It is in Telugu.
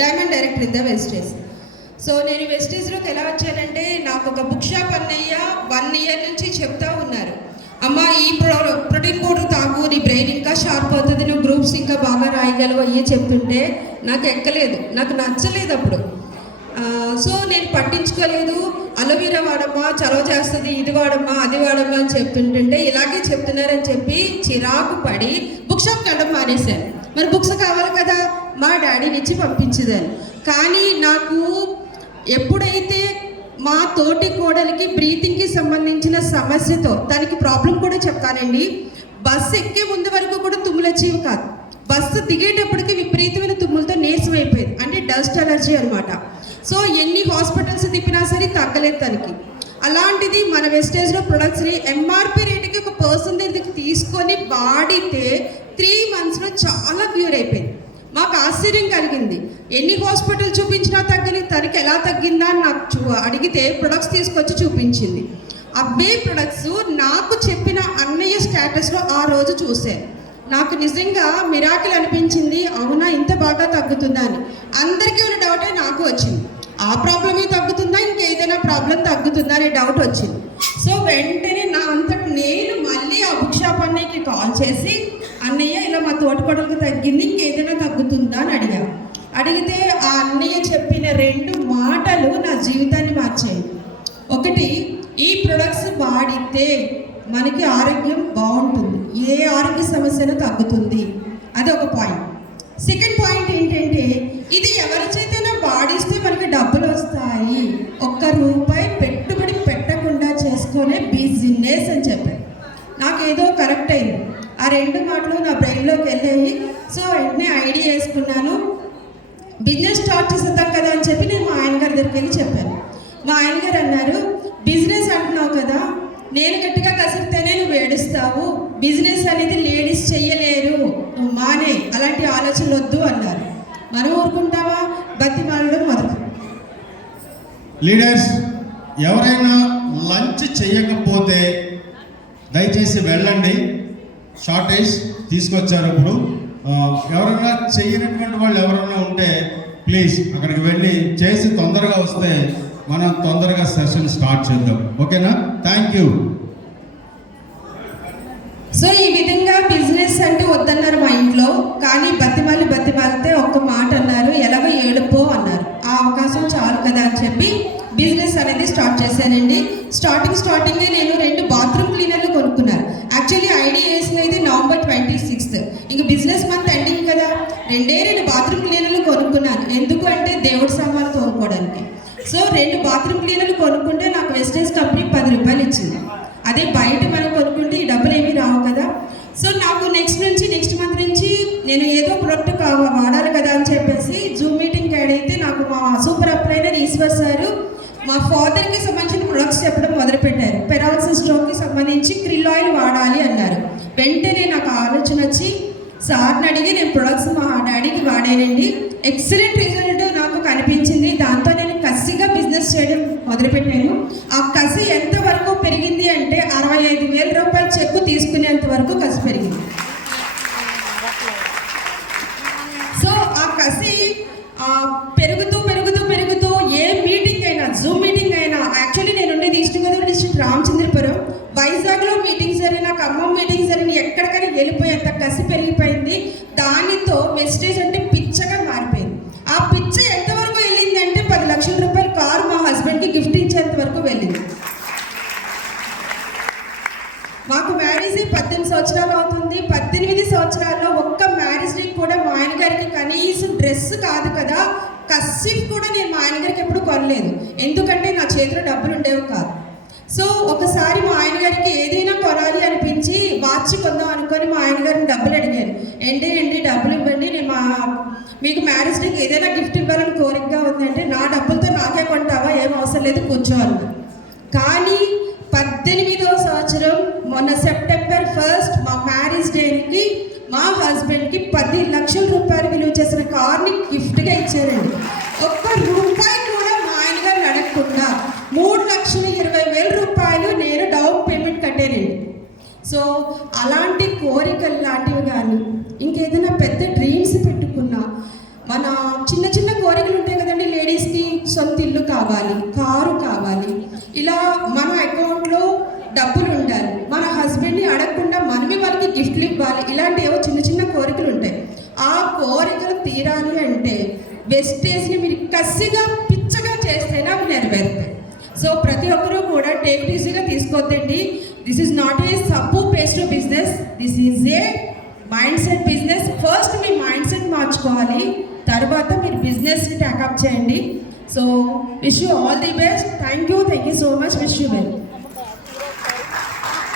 Diamond director in the Vestige so నేను వెస్టేజ్లోకి ఎలా వచ్చానంటే నాకు ఒక బుక్ షాప్ అన్నయ్య వన్ ఇయర్ నుంచి చెప్తా ఉన్నారు. అమ్మ ఈ ప్రో ప్రోటీన్ పౌడర్ తాగు నీ బ్రెయిన్ ఇంకా షార్ప్ అవుతుంది నువ్వు గ్రూప్స్ ఇంకా బాగా రాయగలవు అయ్యే చెప్తుంటే నాకు ఎక్కలేదు నాకు నచ్చలేదు అప్పుడు. సో నేను పట్టించుకోలేదు. అలోవీరా వాడమ్మా చలవ చేస్తుంది ఇది వాడమ్మా అది వాడమ్మా అని చెప్తుంటుంటే ఇలాగే చెప్తున్నారని చెప్పి చిరాకు పడి బుక్ షాప్ వెళ్ళడం మానేశాను. మరి బుక్స్ కావాలి కదా? మా డాడీ ఇచ్చి పంపించేదాన్ని. కానీ నాకు ఎప్పుడైతే మా తోటి కోడలికి బ్రీతింగ్కి సంబంధించిన సమస్యతో దానికి ప్రాబ్లం కూడా చెప్తానండి బస్సు ఎక్కే ముందు వరకు కూడా తుమ్ములు వచ్చేవి కాదు. బస్సు దిగేటప్పటికి విపరీతమైన తుమ్ములతో నీరసం అయిపోయేది. అంటే డస్ట్ అలర్జీ అనమాట సో ఎన్ని హాస్పిటల్స్ తిప్పినా సరే తగ్గలేదు తనకి. అలాంటిది మన వెస్టేజ్లో ప్రొడక్ట్స్ని ఎంఆర్పి రేటుకి ఒక పర్సన్ దగ్గరికి తీసుకొని వాడితే క్యూర్ అయిపోయింది మాకు ఆశ్చర్యం కలిగింది. ఎన్ని హాస్పిటల్ చూపించినా తగ్గని తనకి ఎలా తగ్గిందా అని నాకు చూ అడిగితే ప్రొడక్ట్స్ తీసుకొచ్చి చూపించింది. అబ్బే ప్రొడక్ట్స్ నాకు చెప్పిన అన్నయ్య స్టేటస్లో ఆ రోజు చూశాను నాకు నిజంగా మిరాకిల్ అనిపించింది. అవునా ఇంత బాగా తగ్గుతుందా అని. అందరికీ ఉన్న డౌటే నాకు వచ్చింది. ఆ ప్రాబ్లమే తగ్గుతుందా? ఇంకేదైనా ప్రాబ్లం తగ్గుతుందా అనే డౌట్ వచ్చింది. సో వెంటనే నా అంతట నేను మళ్ళీ ఆ బుక్ షాప్ అన్నయ్యకి కాల్ చేసి పొడలకు తగ్గింది ఇంకేదైనా తగ్గుతుందా అని అడిగా అడిగితే ఆ అన్నయ్య చెప్పిన రెండు మాటలు నా జీవితాన్ని మార్చాయి. ఒకటి ఈ ప్రొడక్ట్స్ వాడితే మనకి ఆరోగ్యం బాగుంటుంది. ఏ ఆరోగ్య సమస్యను తగ్గుతుంది. అది ఒక పాయింట్. సెకండ్ పాయింట్ ఏంటంటే ఇది ఎవరి చేత బిజినెస్ స్టార్ట్ చేసేద్దాం కదా అని చెప్పి నేను మా ఆయన గారి దగ్గరికి వెళ్ళి చెప్పాను. మా ఆయన గారు అన్నారు బిజినెస్ అంటున్నావు కదా నేను గట్టిగా కసిరితేనే నువ్వు ఏడుస్తావు. బిజినెస్ అనేది లేడీస్ చెయ్యలేరు. నువ్వు మానే అలాంటి ఆలోచనలు వద్దు అన్నారు. మనం ఊరుకుంటావా బతి మాడడం మొదలు. లీడర్స్ ఎవరైనా లంచ్ చేయకపోతే దయచేసి వెళ్ళండి. షార్టేజ్ తీసుకొచ్చారు ఇప్పుడు. ఎవరైనా చేయనటువంటి వాళ్ళు ఎవరైనా ఉంటే ప్లీజ్ అక్కడికి వెళ్ళి చేసి తొందరగా వస్తే మనం తొందరగా సెషన్ స్టార్ట్ చేద్దాం. ఓకేనా? థ్యాంక్ యూ సో ఈ విధంగా బిజినెస్ అంటే వద్దన్నారు మా ఇంట్లో కానీ బతిమాలి బతిమాలితే ఒక్క మాట అన్నారు ఎలాగో ఏడుపో అన్నారు. ఆ అవకాశం చాలు కదా అని చెప్పి బిజినెస్ అనేది స్టార్ట్ చేశానండి. స్టార్టింగ్ స్టార్టింగే నేను రెండు బాత్రూమ్ క్లీనర్లు కొనుక్కున్నాను యాక్చువల్లీ ఐడియా అయితే నవంబర్ ట్వంటీ సిక్స్త్. ఇంక బిజినెస్ మంత్ ఎండింగ్ కదా. రెండే రెండు బాత్రూమ్ క్లీనర్లు కొనుక్కున్నాను. ఎందుకు అంటే దేవుడి సామాన్లు తోముకోవడానికి. సో రెండు బాత్రూమ్ క్లీనర్లు కొనుక్కుంటే నాకు వెస్టర్న్స్ కంపెనీ పది రూపాయలు ఇచ్చింది. అదే బయట మనం కొనుక్కుంటే ఈ డబ్బులు ఏమీ రావు కదా. సో నాకు నెక్స్ట్ నుంచి నెక్స్ట్ మంత్ నుంచి నేను ఏదో ప్రొడక్ట్ వాడాలి కదా అని చెప్పేసి జూమ్ మీటింగ్ యాడ్ అయితే నాకు మా సూపర్ అప్లైనర్ ఈశ్వర్ సారు మా ఫాదర్కి సంబంధించిన ప్రొడక్ట్స్ చెప్పడం మొదలుపెట్టారు. సంబంధించి క్రిల్ ఆయిల్ వాడాలి అన్నారు. వెంటనే నాకు ఆలోచన వచ్చి సార్ని అడిగి నేను ప్రొడక్ట్స్ మా డాడీకి వాడానండి. ఎక్సలెంట్ రిజల్ట్ నాకు కనిపించింది. దాంతో నేను కసిగా బిజినెస్ చేయడం మొదలుపెట్టాను. ఆ కసి ఎంతవరకు పెరిగింది అంటే అరవై ఐదు వేల రూపాయల చెక్కు తీసుకునేంత వరకు కసి పెరిగింది. సో ఆ కసి ఆ, పెరుగుతూ పెరుగుతూ పెరుగుతూ ఏ మీటింగ్ అయినా జూమ్ మీటింగ్ అయినా యాక్చువల్లీ నేను ఉండేది ఈస్ట్ గోదావరి డిస్ట్రిక్ట్ రామచంద్రపురం వైజాగ్లో మీటింగ్ జరిగిన ఖమ్మం మీటింగ్ జరిగిన ఎక్కడికైనా వెళ్ళిపోయేంత కసి పెరిగిపోయింది. దానితో వెస్టేజ్ అంటే పిచ్చగా మారిపోయింది. ఆ పిచ్చ ఎంతవరకు వెళ్ళింది అంటే పది లక్షల రూపాయలు కారు మా హస్బెండ్కి గిఫ్ట్ ఇచ్చేంత వరకు వెళ్ళింది. మాకు మ్యారేజ్ పద్దెనిమిది సంవత్సరాలు అవుతుంది. పద్దెనిమిది సంవత్సరాల్లో ఒక్క మ్యారేజ్ డే కూడా మా ఆయన గారికి కనీసం డ్రెస్ కాదు కదా కసిఫ్ కూడా నేను మా ఆయన గారికి ఎప్పుడు కొనలేదు. ఎందుకంటే నా చేతిలో డబ్బులు ఉండేవి కాదు. సో ఒకసారి మా ఆయన గారికి ఏదైనా కొనాలి అనిపించి వాచ్ కొందాం అనుకొని మా ఆయన గారిని డబ్బులు అడిగాను ఏంటి ఏంటి డబ్బులు ఇవ్వండి నేను మా మీకు మ్యారేజ్ డేకి ఏదైనా గిఫ్ట్ ఇవ్వాలని కోరికగా ఉందంటే నా డబ్బులతో నాకే కొంటావా? ఏం అవసరం లేదు కూర్చో కానీ పద్దెనిమిదవ సంవత్సరం మొన్న సెప్టెంబర్ ఫస్ట్ మా మ్యారేజ్ డేకి మా హస్బెండ్కి పది లక్షల రూపాయలు విలువ చేసిన కార్ని గిఫ్ట్గా ఇచ్చారండి. ఒక్క రూపాయి కూడా మా ఆయన గారిని అడగకుండా మూడు లక్షల ఇరవై వేల రూపాయలు నేను డౌన్ పేమెంట్ కట్టానండి సో అలాంటి కోరికలు లాంటివి కానీ ఇంకేదైనా పెద్ద డ్రీమ్స్ పెట్టుకున్నా మన చిన్న చిన్న కోరిక సొంత ఇల్లు కావాలి కారు కావాలి ఇలా మన అకౌంట్లో డబ్బులు ఉండాలి మన హస్బెండ్ని అడగకుండా మనమే వాళ్ళకి గిఫ్ట్లు ఇవ్వాలి. ఇలాంటి ఏవో చిన్న చిన్న కోరికలు ఉంటాయి ఆ కోరికలు తీరాలి అంటే వెస్టేజ్ని మీరు కసిగా పిచ్చగా చేస్తేనే అవి నెరవేరుతాయి. సో ప్రతి ఒక్కరూ కూడా టేక్ ఈజీగా తీసుకోవద్దండి దిస్ ఈజ్ నాట్ ఏ సబ్బు paste business this is a mind set business first me mind set మార్చుకోవాలి. తర్వాత మీరు బిజినెస్ని ట్యాకప్ చేయండి. So wish you all the best thank you thank you so much wish you well